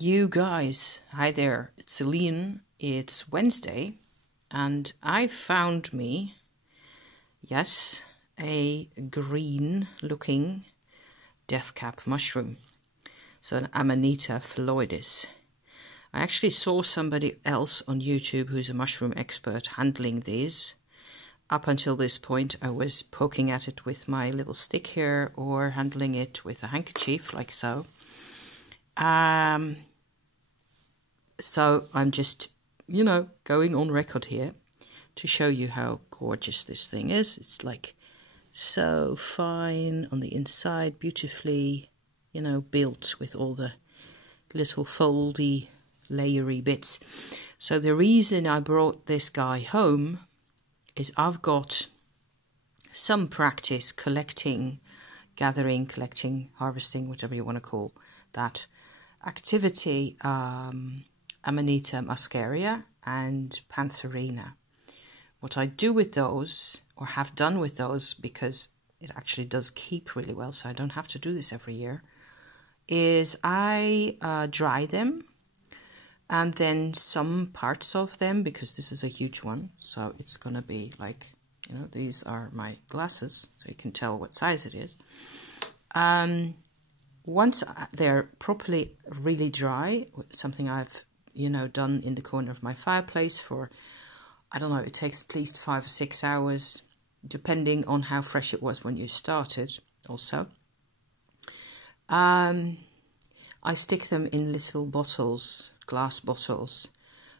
You guys, hi there, it's Celine. It's Wednesday, and I found me, yes, a green looking deathcap mushroom. So an Amanita phalloides. I actually saw somebody else on YouTube who's a mushroom expert handling these. Up until this point, I was poking at it with my little stick here or handling it with a handkerchief, like so. So I'm just, going on record here to show you how gorgeous this thing is. It's like so fine on the inside, beautifully, built with all the little foldy, layery bits. So the reason I brought this guy home is I've got some practice collecting, gathering, collecting, harvesting, whatever you want to call that activity, Amanita muscaria and pantherina. What I do with those, or have done with those, because it actually does keep really well, so I don't have to do this every year, is I dry them, and then some parts of them, because this is a huge one, so it's going to be like, these are my glasses, so you can tell what size it is. Once they're properly really dry, something I've, done in the corner of my fireplace for, I don't know, it takes at least 5 or 6 hours, depending on how fresh it was when you started also. I stick them in little bottles, glass bottles,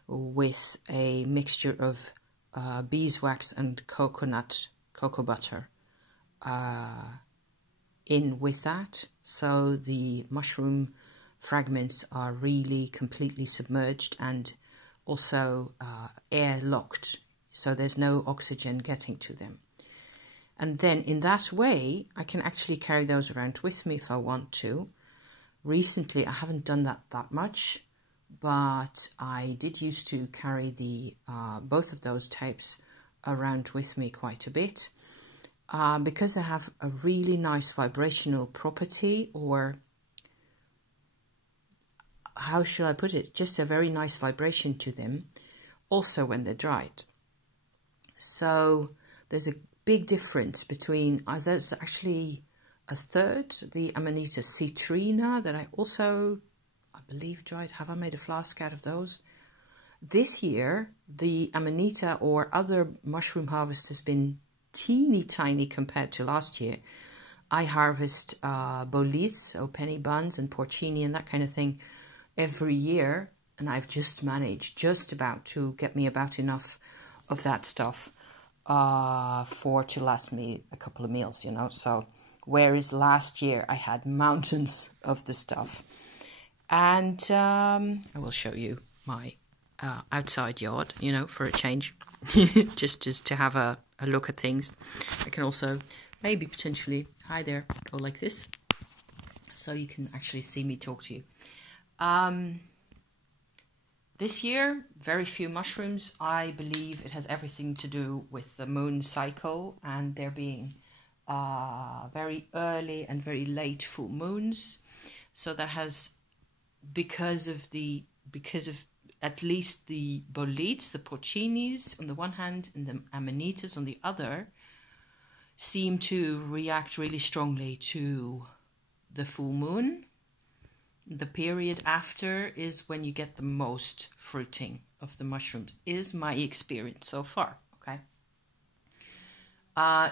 with a mixture of beeswax and cocoa butter in with that, so the mushroom fragments are really completely submerged and also air locked, so there's no oxygen getting to them. And then in that way I can actually carry those around with me if I want to. Recently I haven't done that much, but I did used to carry the both of those types around with me quite a bit, because they have a really nice vibrational property, or how should I put it, just a very nice vibration to them, also when they're dried. So there's a big difference between, there's actually a third, the Amanita citrina, that I believe dried. Have I made a flask out of those? This year, the Amanita or other mushroom harvest has been teeny tiny compared to last year. I harvest boletes, so penny buns and porcini and that kind of thing every year, and I've just managed just about to get me about enough of that stuff to last me a couple of meals, so whereas last year I had mountains of the stuff. And I will show you my outside yard, for a change, just to have a look at things. I can also maybe potentially, hi there, go like this, so you can actually see me talk to you. This year, very few mushrooms. I believe it has everything to do with the moon cycle and there being very early and very late full moons. So that has, because of at least the boletes, the porcinis on the one hand and the amanitas on the other, seem to react really strongly to the full moon. The period after is when you get the most fruiting of the mushrooms, is my experience so far, okay?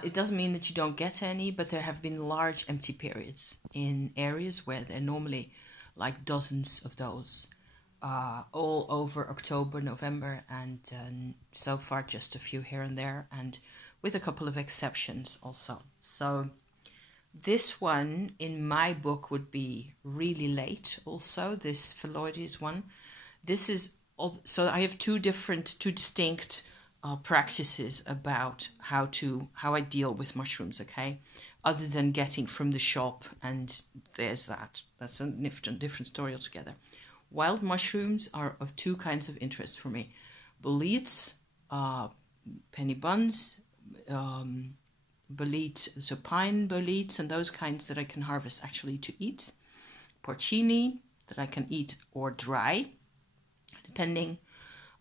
It doesn't mean that you don't get any, but there have been large empty periods in areas where there are normally like dozens of those, all over October, November, and so far just a few here and there, and with a couple of exceptions also. So this one in my book would be really late also, this Phalloides one. This is, so I have two distinct practices about how I deal with mushrooms, okay? Other than getting from the shop, and there's that. That's a different story altogether. Wild mushrooms are of two kinds of interest for me. Boletes, penny buns, boletes, so pine boletes and those kinds that I can harvest actually to eat. Porcini, that I can eat or dry, depending.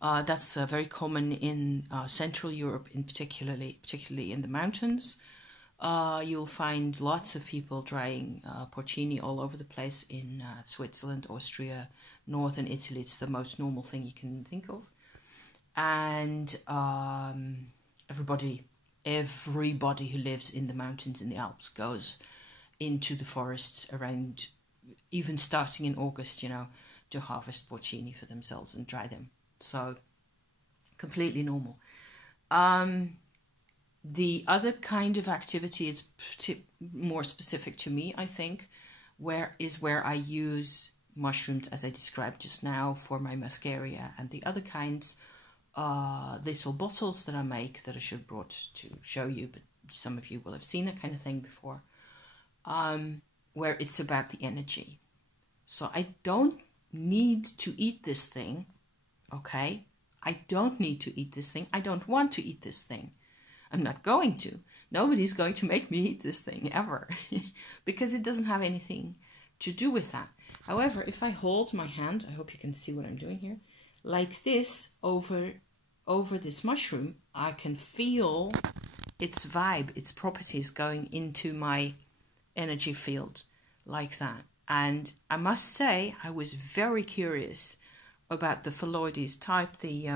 That's very common in Central Europe, particularly in the mountains. You'll find lots of people drying porcini all over the place in Switzerland, Austria, northern Italy. It's the most normal thing you can think of. And everybody who lives in the mountains in the Alps goes into the forests around, even starting in August, to harvest porcini for themselves and dry them. So completely normal. The other kind of activity is more specific to me, I think, where I use mushrooms, as I described just now, for my muscaria and the other kinds. Little bottles that I make that I should have brought to show you, but some of you will have seen that kind of thing before, where it's about the energy. So I don't need to eat this thing, okay? I don't need to eat this thing. I don't want to eat this thing. I'm not going to. Nobody's going to make me eat this thing ever because it doesn't have anything to do with that. However, if I hold my hand, I hope you can see what I'm doing here, like this over this mushroom, I can feel its vibe, its properties going into my energy field like that. And I must say, I was very curious about the Phalloides type, the,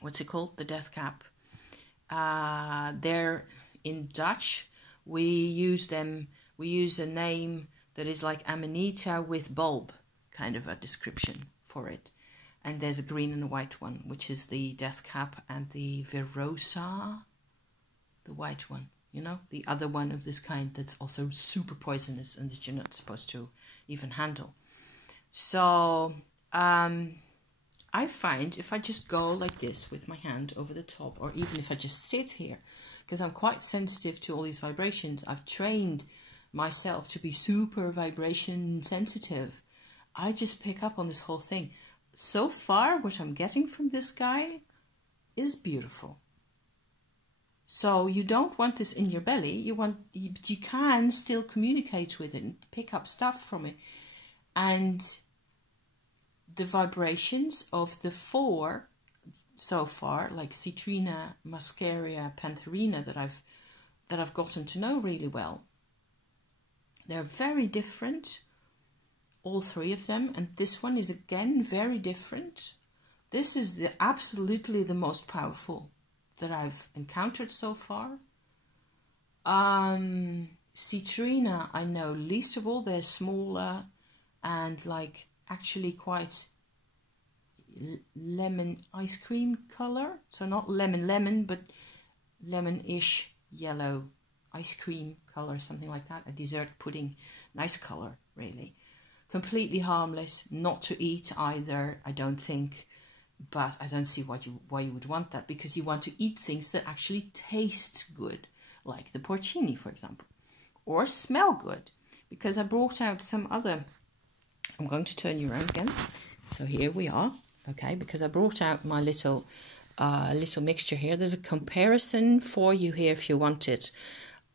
what's it called? The death cap. They're in Dutch. We use a name that is like Amanita with bulb, kind of a description for it. And there's a green and a white one, which is the death cap, and the Verosa, the white one, the other one of this kind that's also super poisonous and that you're not supposed to even handle. So I find if I just go like this with my hand over the top, or even if I just sit here, because I'm quite sensitive to all these vibrations, I've trained myself to be super vibration sensitive. I just pick up on this whole thing. So far, what I'm getting from this guy is beautiful. So you don't want this in your belly. But you can still communicate with it and pick up stuff from it. And the vibrations of the 4 so far, like citrina, muscaria, pantherina, that I've gotten to know really well, they're very different, all 3 of them, and this one is again very different. This is absolutely the most powerful that I've encountered so far. Citrina, I know least of all. They're smaller and actually quite lemon ice cream color. So not lemon, but lemon-ish yellow ice cream color, something like that. A dessert pudding, nice color, really. Completely harmless, not to eat either, I don't think. But I don't see why you would want that, because you want to eat things that actually taste good, like the porcini, for example, or smell good. Because I brought out some other. I'm going to turn you around again. So here we are, okay? Because I brought out my little mixture here. There's a comparison for you here if you want it.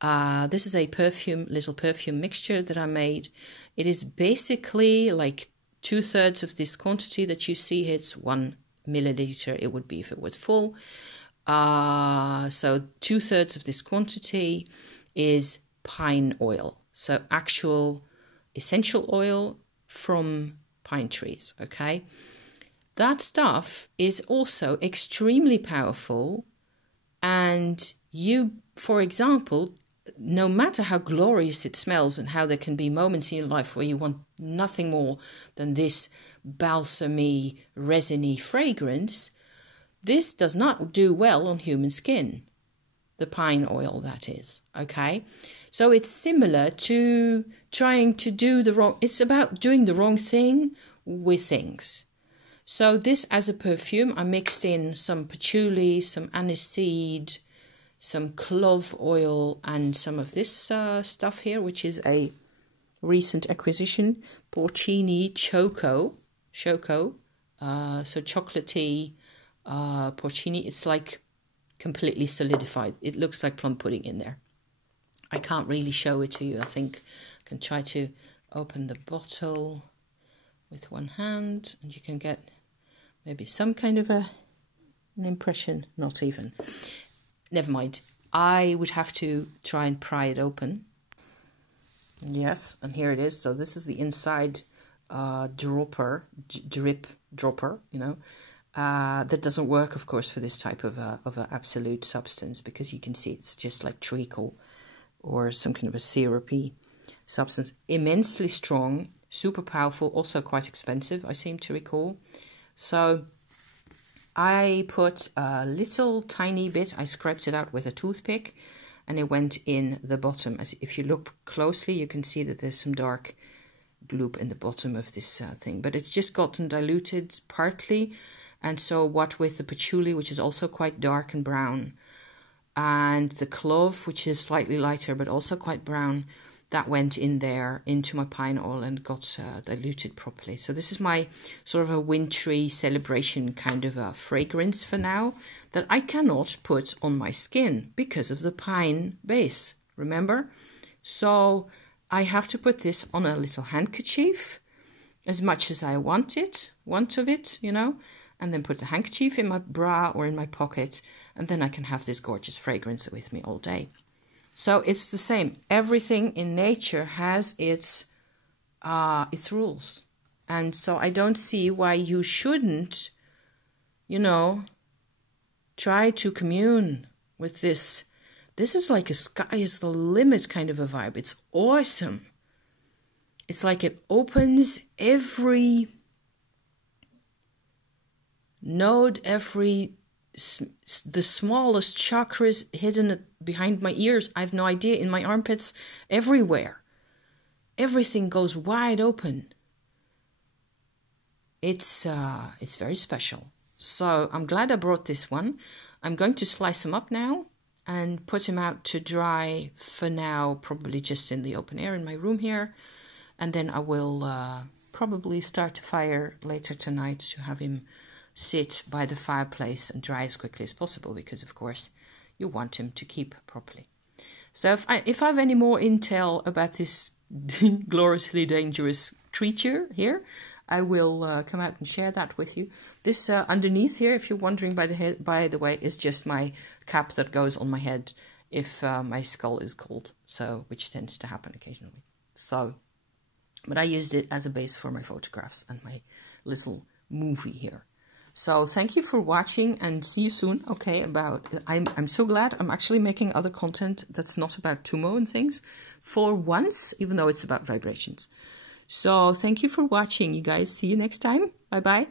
This is a little perfume mixture that I made. It is basically like 2/3 of this quantity that you see. It's 1 milliliter. It would be if it was full. So 2/3 of this quantity is pine oil. So actual essential oil from pine trees, okay? That stuff is also extremely powerful, and you, for example, no matter how glorious it smells and how there can be moments in your life where you want nothing more than this balsamy, resiny fragrance, this does not do well on human skin. The pine oil, that is, okay? So it's similar to trying to do it's about doing the wrong thing with things. So this, as a perfume, I mixed in some patchouli, some aniseed, some clove oil, and some of this stuff here, which is a recent acquisition, porcini choco, so chocolatey porcini. It's like completely solidified. It looks like plum pudding in there. I can't really show it to you. I think I can try to open the bottle. with one hand, and you can get maybe some kind of an impression. Not even. Never mind. I would have to try and pry it open. Yes, and here it is. So this is the inside drip dropper, you know. That doesn't work, of course, for this type of a absolute substance, because you can see it's just like treacle or some kind of a syrupy substance. Immensely strong, super powerful, also quite expensive, I seem to recall. So I put a little tiny bit, I scraped it out with a toothpick, and it went in the bottom. As if you look closely, you can see that there's some dark gloop in the bottom of this thing, but it's just gotten diluted partly. And so what with the patchouli, which is also quite dark and brown, and the clove, which is slightly lighter but also quite brown, that went in there into my pine oil and got diluted properly. So this is my sort of a wintry celebration kind of a fragrance for now, that I cannot put on my skin because of the pine base, remember? So I have to put this on a little handkerchief as much as I want of it, you know, and then put the handkerchief in my bra or in my pocket, and then I can have this gorgeous fragrance with me all day. So it's the same. Everything in nature has its rules. And so I don't see why you shouldn't, you know, try to commune with this. This is like a sky is the limit kind of a vibe. It's awesome. It's like it opens every node, the smallest chakras hidden behind my ears. I have no idea, in my armpits, everywhere. Everything goes wide open. It's very special. So I'm glad I brought this one. I'm going to slice them up now and put him out to dry for now, probably just in the open air in my room here. And then I will probably start a fire later tonight to have him sit by the fireplace and dry as quickly as possible, because of course you want him to keep properly. So if I have any more intel about this gloriously dangerous creature here, I will come out and share that with you. This underneath here, if you're wondering, by the way, is just my cap that goes on my head if my skull is cold, so which tends to happen occasionally. So, but I used it as a base for my photographs and my little movie here. So thank you for watching, and see you soon. Okay, I'm so glad I'm actually making other content that's not about Tumo and things for once, even though it's about vibrations. So thank you for watching, you guys. See you next time. Bye bye.